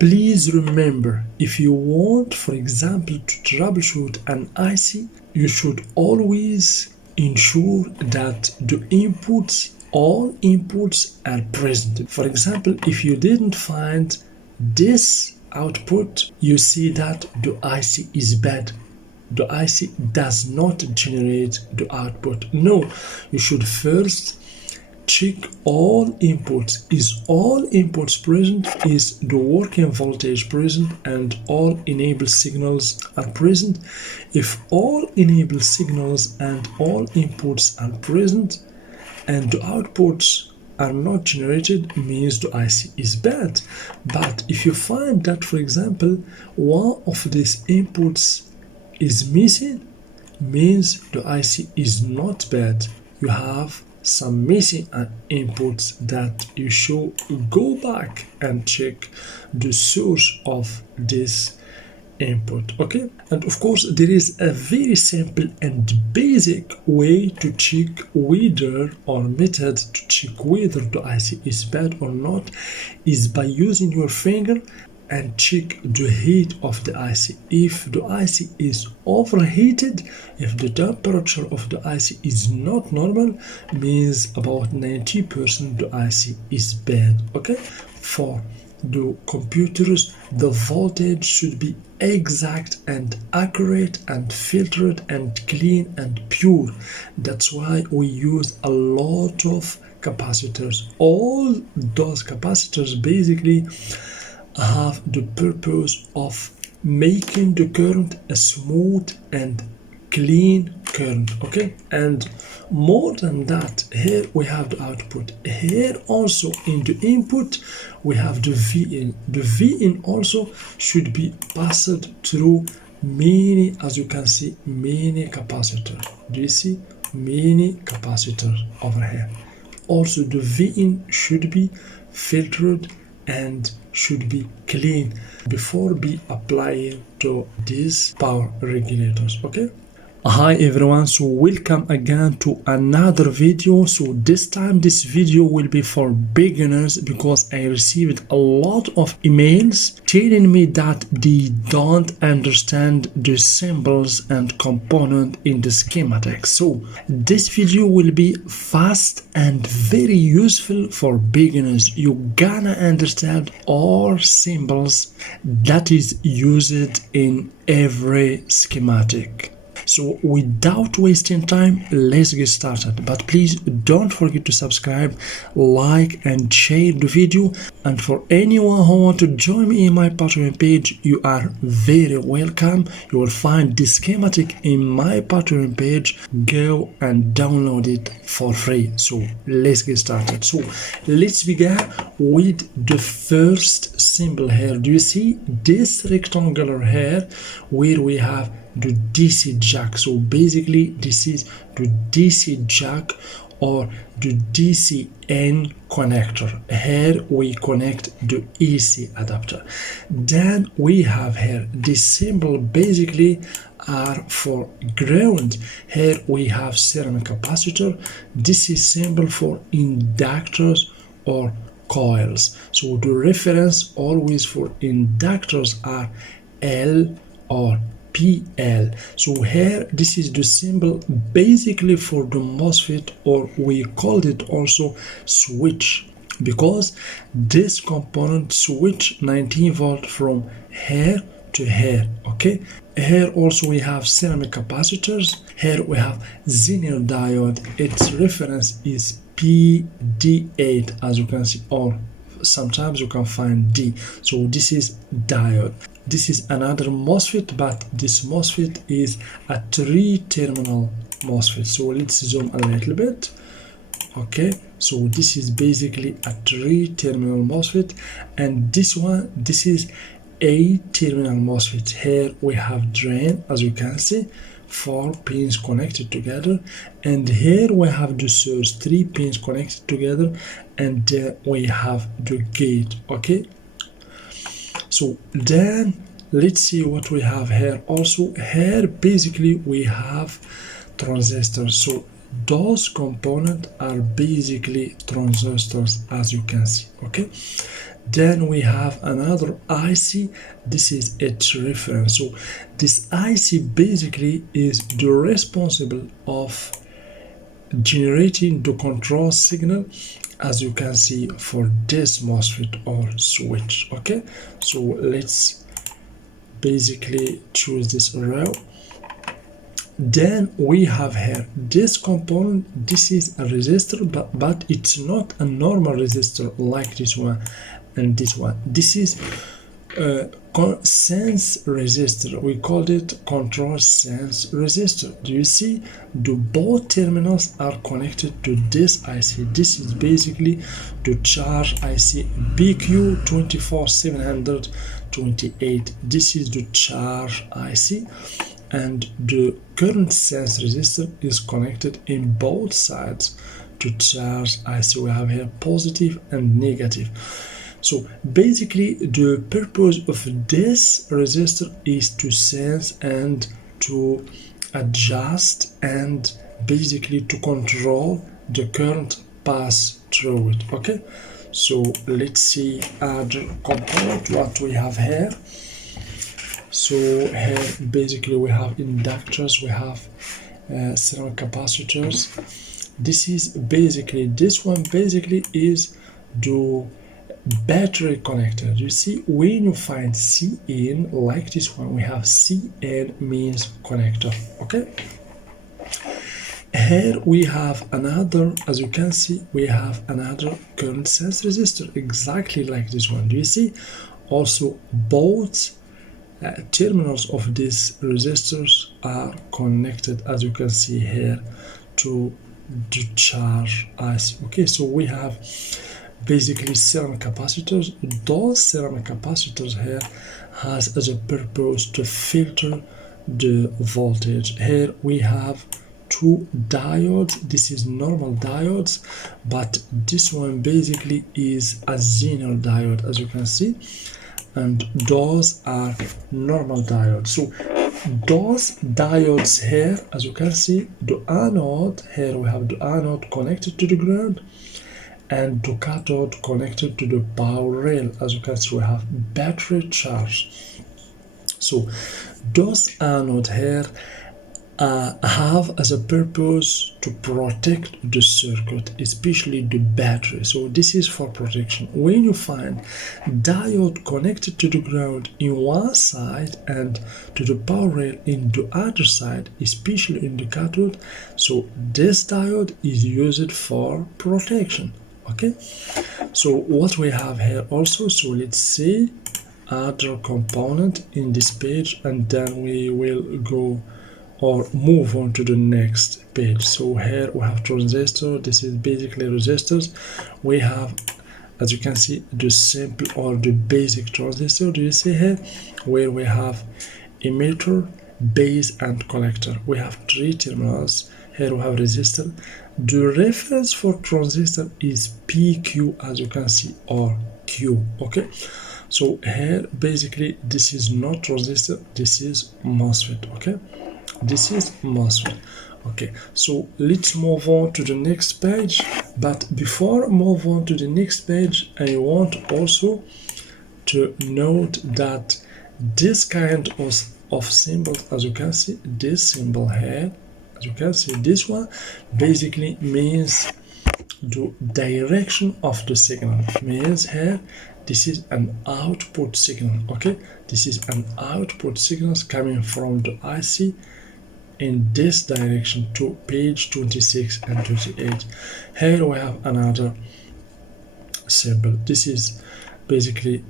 Please remember, if you want, for example, to troubleshoot an IC, you should always ensure that the inputs, all inputs are present. For example, if you didn't find this output, you see that the IC is bad. The IC does not generate the output. No, you should first check all inputs. Is all inputs present? Is the working voltage present and all enabled signals are present? If all enabled signals and all inputs are present and the outputs are not generated, means the IC is bad. But if you find that, for example, one of these inputs is missing, means the IC is not bad. You have some missing inputs that you should go back and check the source of this input. Okay, and of course there is a very simple and basic way to check whether, or method to check whether the IC is bad or not, is by using your finger and check the heat of the IC. If the IC is overheated, if the temperature of the IC is not normal, means about 90% the IC is bad. Okay, for the computers, the voltage should be exact and accurate and filtered and clean and pure. That's why we use a lot of capacitors. All those capacitors basically have the purpose of making the current a smooth and clean current. Okay, and more than that, here we have the output. Here also in the input we have the Vin. The Vin also should be passed through many, as you can see, many capacitors. Do you see many capacitors over here? Also the Vin should be filtered and should be clean before be applied to these power regulators. Okay, hi everyone, so welcome again to another video. So this time this video will be for beginners because I received a lot of emails telling me that they don't understand the symbols and component in the schematic. So this video will be fast and very useful for beginners. You gonna understand all symbols that is used in every schematic. So without wasting time, let's get started. But please don't forget to subscribe, like and share the video. And for anyone who want to join me in my Patreon page, you are very welcome. You will find the schematic in my Patreon page. Go and download it for free. So let's get started. So let's begin with the first symbol here. Do you see this rectangular here where we have the DC jack? So basically this is the DC jack or the DCN connector. Here we connect the AC adapter. Then we have here this symbol basically are for ground. Here we have ceramic capacitor. This is symbol for inductors or coils. So the reference always for inductors are L or PL. So here this is the symbol basically for the MOSFET, or we called it also switch, because this component switch 19 volt from here to here. Okay, here also we have ceramic capacitors. Here we have Zener diode. Its reference is PD8, as you can see, or sometimes you can find D. So this is diode. This is another MOSFET, but this MOSFET is a 3-terminal MOSFET. So let's zoom a little bit. Okay, so this is basically a 3-terminal MOSFET, and this one, this is a terminal MOSFET. Here we have drain, as you can see, 4 pins connected together, and here we have the source, 3 pins connected together, and there we have the gate. Okay, so then let's see what we have here. Also here basically we have transistors. So those components are basically transistors, as you can see. Okay, Then we have another IC. This is its reference. So this IC basically is the responsible of generating the control signal, as you can see, for this MOSFET or switch. Okay, so let's basically choose this row. Then we have here this component. This is a resistor, but it's not a normal resistor like this one and this one. This is a sense resistor. We called it control sense resistor. Do you see? The both terminals are connected to this IC. This is basically the charge IC BQ24728. This is the charge IC, and the current sense resistor is connected in both sides to charge IC. We have here positive and negative. So basically the purpose of this resistor is to sense and to adjust and basically to control the current pass through it. Okay, so let's see other component what we have here. So here basically we have inductors, we have ceramic capacitors. This is basically, this one basically is the battery connector. You see, when you find CN like this one, we have CN means connector. Okay, here we have another, as you can see, we have another current sense resistor exactly like this one. Do you see? Also both terminals of these resistors are connected, as you can see here, to the charge IC. Okay, so we have basically ceramic capacitors. Those ceramic capacitors here has as a purpose to filter the voltage. Here we have two diodes. This is normal diodes, but this one basically is a Zener diode, as you can see, and those are normal diodes. So those diodes here, as you can see, the anode, here we have the anode connected to the ground and the cathode connected to the power rail. As you can see, we have battery charge. So those anodes here have as a purpose to protect the circuit, especially the battery. So this is for protection. When you find diode connected to the ground in one side and to the power rail in the other side, especially in the cathode, so this diode is used for protection. Okay, so what we have here also, so let's see other component in this page, and then we will go or move on to the next page. So here we have transistor. This is basically resistors. We have, as you can see, the simple or the basic transistor. Do you see here where we have emitter, base and collector? We have three terminals. Here we have resistor. The reference for transistor is PQ, as you can see, or Q. Okay, so here basically this is not transistor, this is MOSFET. Okay, this is MOSFET. Okay, so let's move on to the next page. But before move on to the next page, I want also to note that this kind of symbols, as you can see, this symbol here, as you can see, this one basically means the direction of the signal. Means here this is an output signal. Okay, this is an output signal coming from the IC in this direction to page 26 and 28. Here we have another symbol. This is basically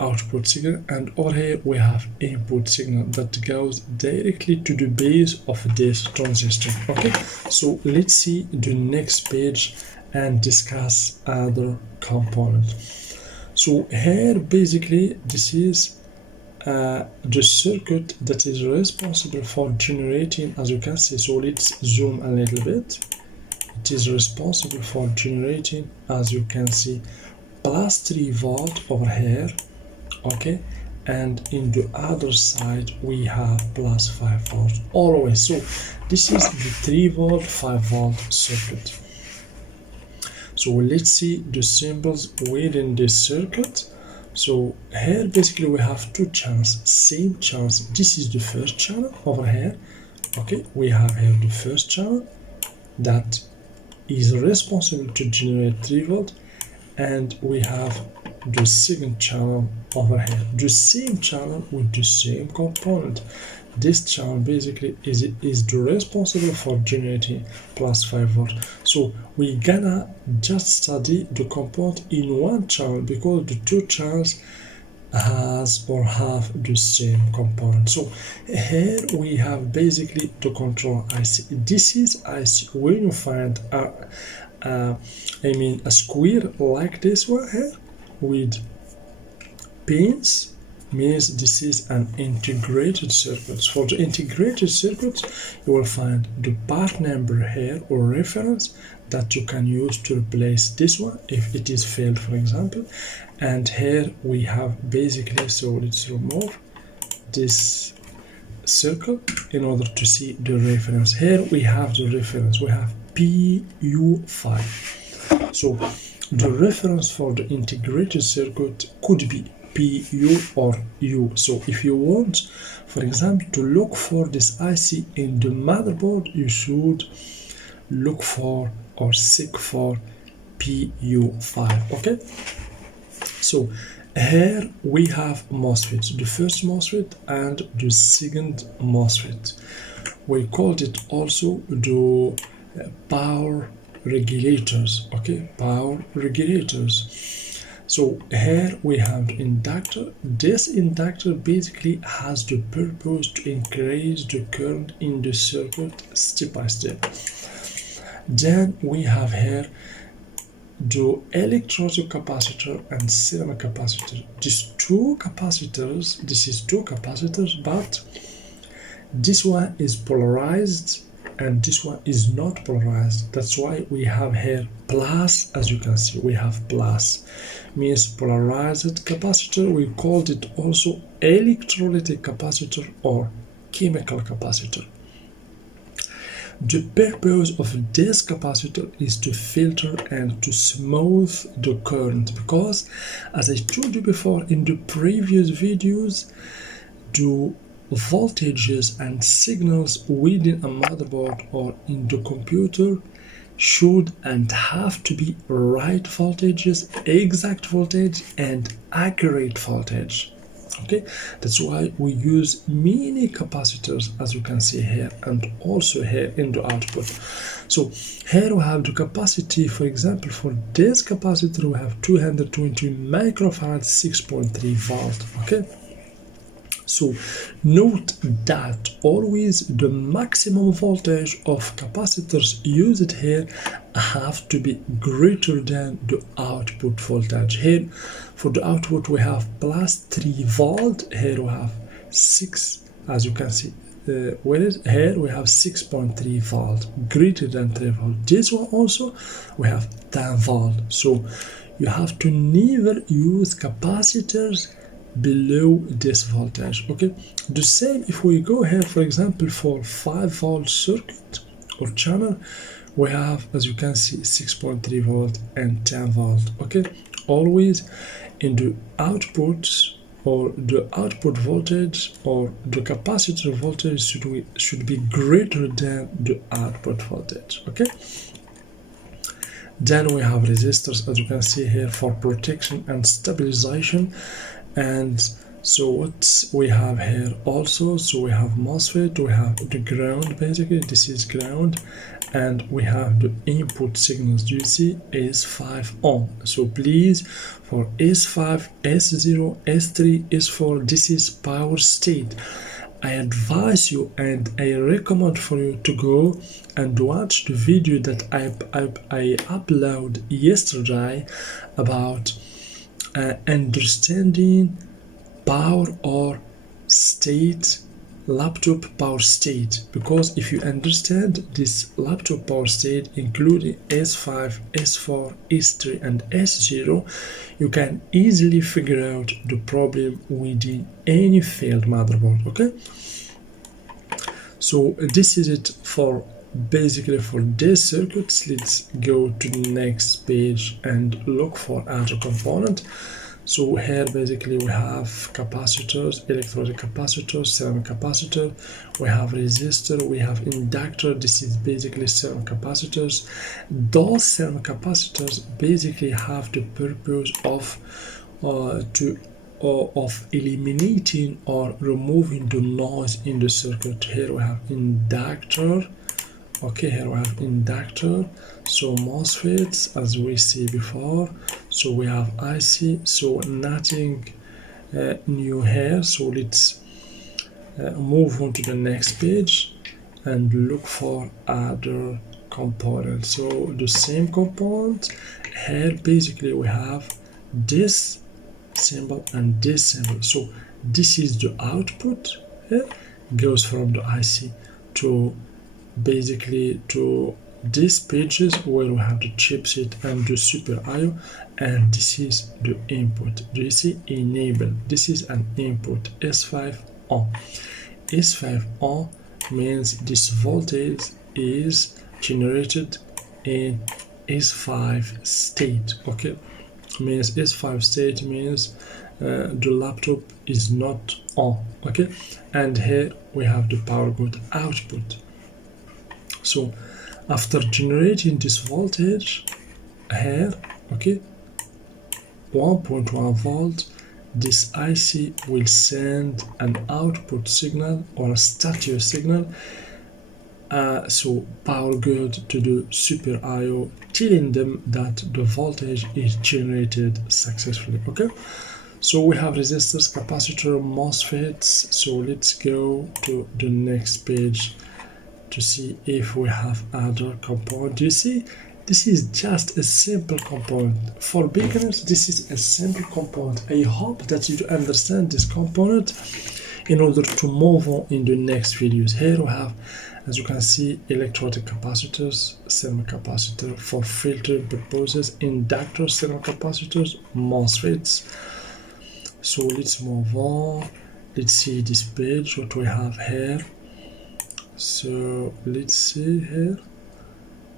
output signal, and over here we have input signal that goes directly to the base of this transistor. Okay, so let's see the next page and discuss other components. So here basically this is the circuit that is responsible for generating, as you can see. So let's zoom a little bit. It is responsible for generating, as you can see, plus 3 volt over here. Okay, and in the other side we have plus 5 volts always. So this is the 3 volt 5 volt circuit. So So let's see the symbols within this circuit. So here basically we have two channels, same channels. This is the first channel over here. Okay, we have here the first channel that is responsible to generate 3 volt, and we have the second channel over here, the same channel with the same component. This channel basically is the responsible for generating plus 5 volt. So we gonna just study the component in one channel because the two channels have the same component. So here we have basically the control IC. This is IC. When you find a square like this one here with pins, means this is an integrated circuit. For the integrated circuits, you will find the part number here or reference that you can use to replace this one if it is failed, for example. And here we have basically, so let's remove this circle in order to see the reference. Here we have the reference, we have PU5. So the reference for the integrated circuit could be PU or U. So if you want, for example, to look for this IC in the motherboard, you should look for or seek for PU5. Okay, so here we have MOSFET, the first MOSFET and the second MOSFET. We called it also the power regulators. Okay, power regulators. So here we have the inductor. This inductor basically has the purpose to increase the current in the circuit step by step. Then we have here the electrolytic capacitor and ceramic capacitor. These two capacitors, this is two capacitors, but this one is polarized and this one is not polarized. That's why we have here plus. As you can see, we have plus, means polarized capacitor. We called it also electrolytic capacitor or chemical capacitor. The purpose of this capacitor is to filter and to smooth the current, because as I told you before in the previous videos, the voltages and signals within a motherboard or in the computer should and have to be right voltages, exact voltage and accurate voltage. Okay, that's why we use many capacitors, as you can see here and also here in the output. So here we have the capacity. For example, for this capacitor we have 220 microfarad, 6.3 volt. Okay, so note that always the maximum voltage of capacitors used here have to be greater than the output voltage. Here for the output we have plus 3 volt. Here we have 6, as you can see. Here we have 6.3 volt, greater than 3 volt. This one also we have 10 volt. So you have to never use capacitors below this voltage. Okay, the same if we go here, for example, for 5 volt circuit or channel, we have, as you can see, 6.3 volt and 10 volt. Okay, always in the output or the output voltage or the capacitor voltage should be greater than the output voltage. Okay, then we have resistors, as you can see here, for protection and stabilization. And so what we have here also, so we have MOSFET, we have the ground, basically this is ground, and we have the input signals. Do you see S5 on? So please, for S5, S0, S3, S4, this is power state. I advise you and I recommend for you to go and watch the video that I uploaded yesterday about understanding power or state, laptop power state, because if you understand this laptop power state including S5, S4, S3 and S0, you can easily figure out the problem within any failed motherboard. Okay, so this is it for basically for this circuits, let's go to the next page and look for other component. So here basically we have capacitors, electrode capacitors, ceramic capacitor, we have resistor, we have inductor. This is basically ceramic capacitors. Those ceramic capacitors basically have the purpose of eliminating or removing the noise in the circuit. Here we have inductor. Okay, here we have inductor. So MOSFETs, as we see before. So we have IC. So nothing new here. So let's move on to the next page and look for other components. So the same component here, basically we have this symbol and this symbol. So this is the output here, goes from the IC to basically to these pages where we have the chipset and the super IO, and this is the input. Do you see? Enable. This is an input, S5 on. S5 on means this voltage is generated in S5 state. Okay, means S5 state means the laptop is not on. Okay, and here we have the power good output. So after generating this voltage here, okay, 1.1 volt, this IC will send an output signal or a statue signal, so power good to the super IO, telling them that the voltage is generated successfully. Okay, so we have resistors, capacitor, MOSFETs. So let's go to the next page to see if we have other components. You see, this is just a simple component. For beginners, this is a simple component. I hope that you understand this component in order to move on in the next videos. Here we have, as you can see, electrode capacitors, ceramic capacitor for filtering purposes, inductors, ceramic capacitors, MOSFETs. So let's move on. Let's see this page, what we have here. So let's see here,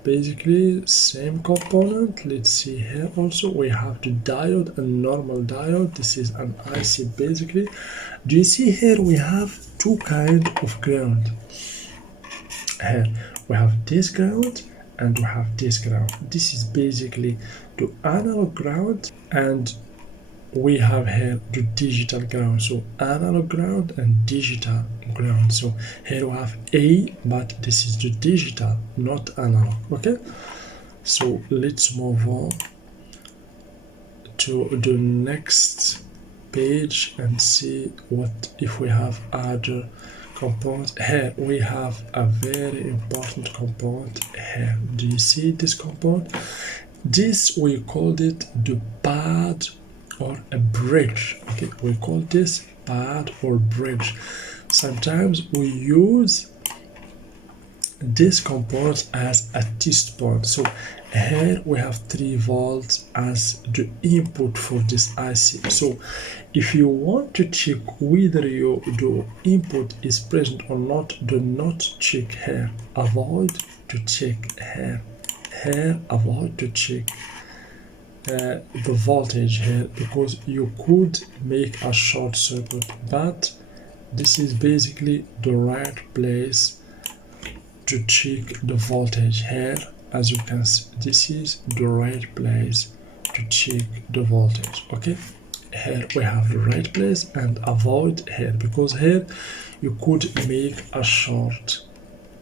basically same component. Let's see here also we have the diode and normal diode. This is an IC basically. Do you see here we have two kinds of ground? Here we have this ground and we have this ground. This is basically the analog ground, and we have here the digital ground. So analog ground and digital ground. So here we have A, but this is the digital, not analog. Okay, so let's move on to the next page and see what if we have other components. Here we have a very important component here. Do you see this component? This we called it the pad or a bridge. Okay, we call this pad or bridge. Sometimes we use this component as a test point. So here we have 3 volts as the input for this IC. So if you want to check whether the input is present or not, do not check here. Avoid to check here. Here, avoid to check the voltage here, because you could make a short circuit. But this is basically the right place to check the voltage here. As you can see, this is the right place to check the voltage. Okay, here we have the right place, and avoid here, because here you could make a short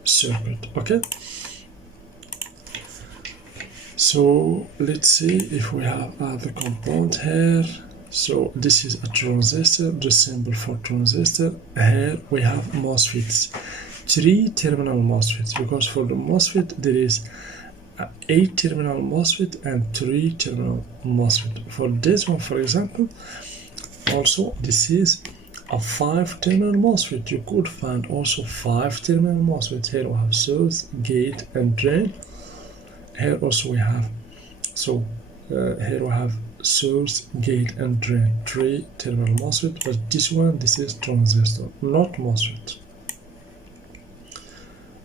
circuit. Okay, so let's see if we have other component here. So this is a transistor, the symbol for transistor. Here we have MOSFETs, 3 terminal MOSFETs, because for the MOSFET there is 8 terminal MOSFET and 3 terminal MOSFET. For this one, for example, also this is a 5 terminal MOSFET. You could find also 5 terminal MOSFET. Here we have source, gate and drain. Here also we have, so here we have source, gate and drain, 3 terminal MOSFET. But this one, this is transistor, not MOSFET.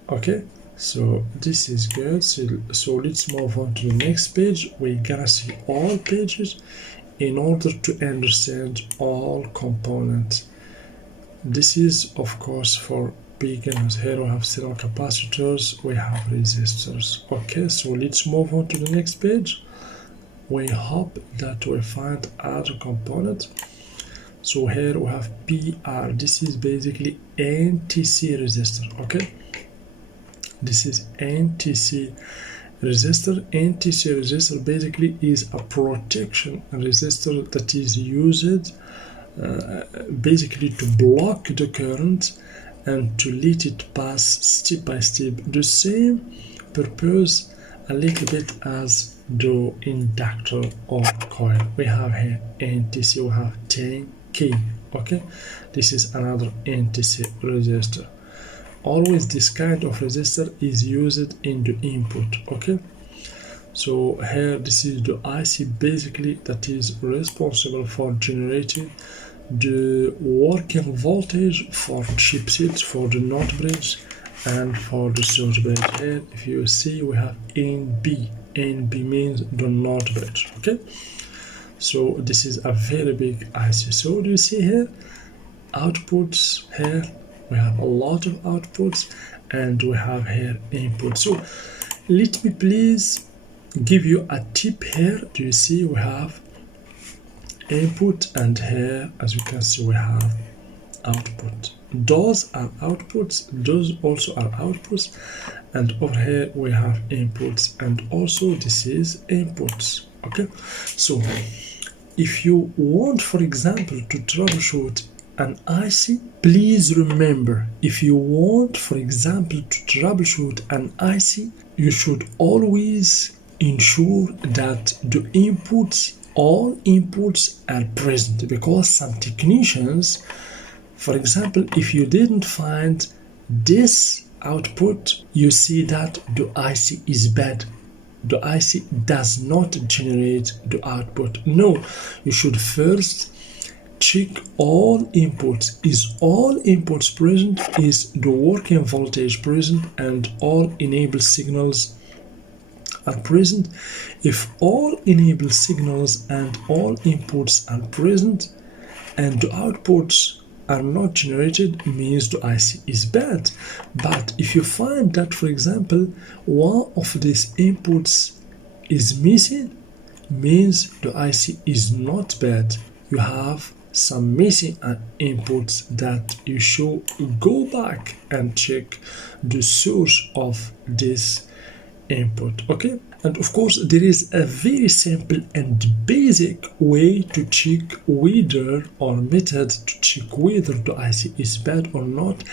Okay, So this is good. So let's move on to the next page. We're gonna see all pages in order to understand all components. This is of course for beginners. Here we have serial capacitors, we have resistors. Okay, so let's move on to the next page. We hope that we find other components. So here we have PR. This is basically NTC resistor. Okay, this is NTC resistor. NTC resistor basically is a protection resistor that is used basically to block the current and to let it pass step by step. The same purpose a little bit as the inductor or coil. We have here NTC, we have 10K. Okay, this is another NTC resistor. Always this kind of resistor is used in the input. Okay, so here this is the IC basically that is responsible for generating the working voltage for chipsets, for the NOT bridge and for the surge bridge. Here if you see we have NB. NB means the NOT bridge. Okay, so this is a very big IC. So do you see here outputs? Here we have a lot of outputs and we have here input. So let me please give you a tip here. Do you see we have input and here as you can see we have output. Those are outputs, those also are outputs, and over here we have inputs and also this is inputs. Okay, so if you want for example to troubleshoot an IC, please remember, if you want for example to troubleshoot an IC, you should always ensure that the inputs, all inputs are present, because some technicians, for example, if you didn't find this output, you see that the IC is bad. The IC does not generate the output. No, you should first check all inputs. Is all inputs present? Is the working voltage present and all enabled signals are present? If all enabled signals and all inputs are present and the outputs are not generated, means the IC is bad. But if you find that for example one of these inputs is missing, means the IC is not bad. You have some missing inputs that you should go back and check the source of this input. Okay, and of course there is a very simple and basic way to check whether, or method to check whether the IC is bad or not,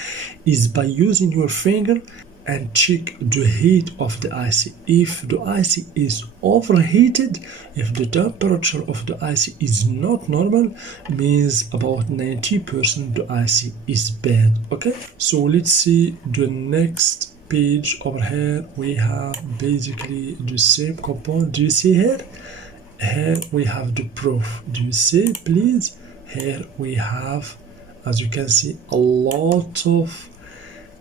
is by using your finger and check the heat of the IC. If the IC is overheated, if the temperature of the IC is not normal, means about 90% the IC is bad. Okay, so let's see the next page. Over here we have basically the same component. Do you see here? Here we have the proof. Do you see please? Here we have, as you can see, a lot of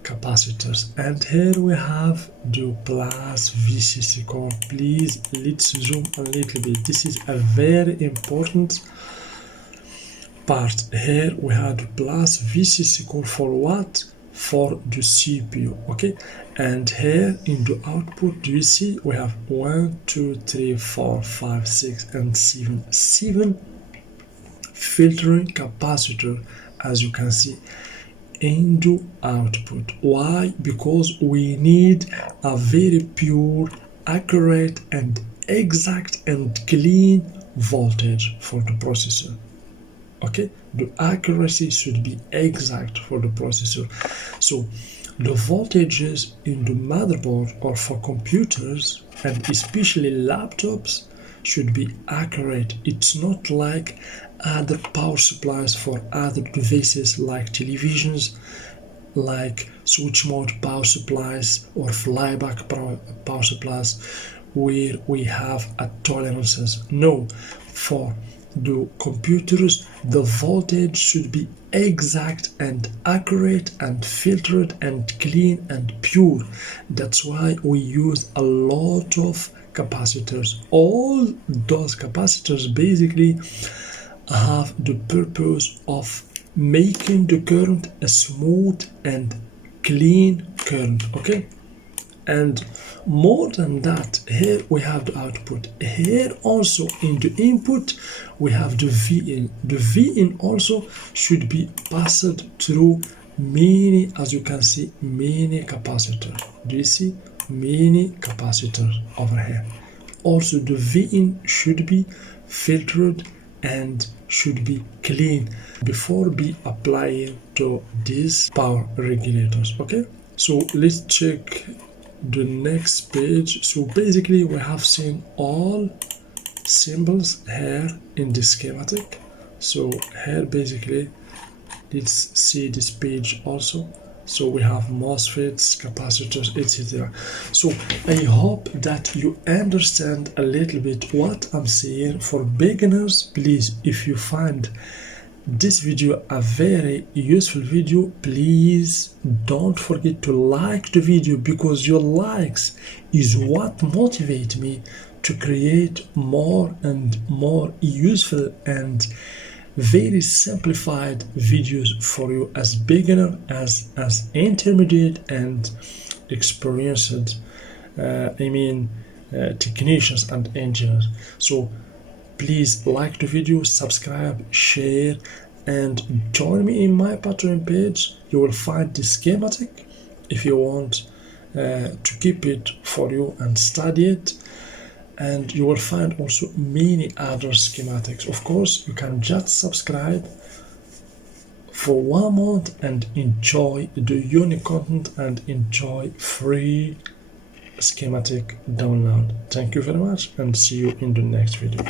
capacitors, and here we have the plus VCC core. Please let's zoom a little bit. This is a very important part. Here we have the plus VCC core for what? For the CPU. Okay, and here in the output, do you see we have 1 2 3 4 5 6 and 7 filtering capacitor, as you can see in the output. Why? Because we need a very pure, accurate and exact and clean voltage for the processor. Okay, the accuracy should be exact for the processor. So the voltages in the motherboard or for computers and especially laptops should be accurate. It's not like other power supplies for other devices like televisions, like switch mode power supplies or flyback power supplies, where we have tolerances. No, for the computers, the voltage should be exact and accurate and filtered and clean and pure. That's why we use a lot of capacitors. All those capacitors basically have the purpose of making the current a smooth and clean current, okay? And more than that, here we have the output. Here also in the input we have the Vin. The Vin also should be passed through many, as you can see, many capacitors. Do you see many capacitors over here? Also the Vin should be filtered and should be clean before be applied to these power regulators, okay? So let's check the next page. So basically we have seen all symbols here in the schematic. So here basically let's see this page also. So we have MOSFETs, capacitors, etc. So I hope that you understand a little bit what I'm saying. For beginners, please, if you find this video a very useful video, please don't forget to like the video, because your likes is what motivates me to create more and more useful and very simplified videos for you as beginner, as intermediate and experienced technicians and engineers. So please like the video, subscribe, share, and join me in my Patreon page. You will find the schematic if you want to keep it for you and study it. And you will find also many other schematics. Of course, you can just subscribe for 1 month and enjoy the unique content and enjoy free schematic download. Thank you very much and see you in the next video.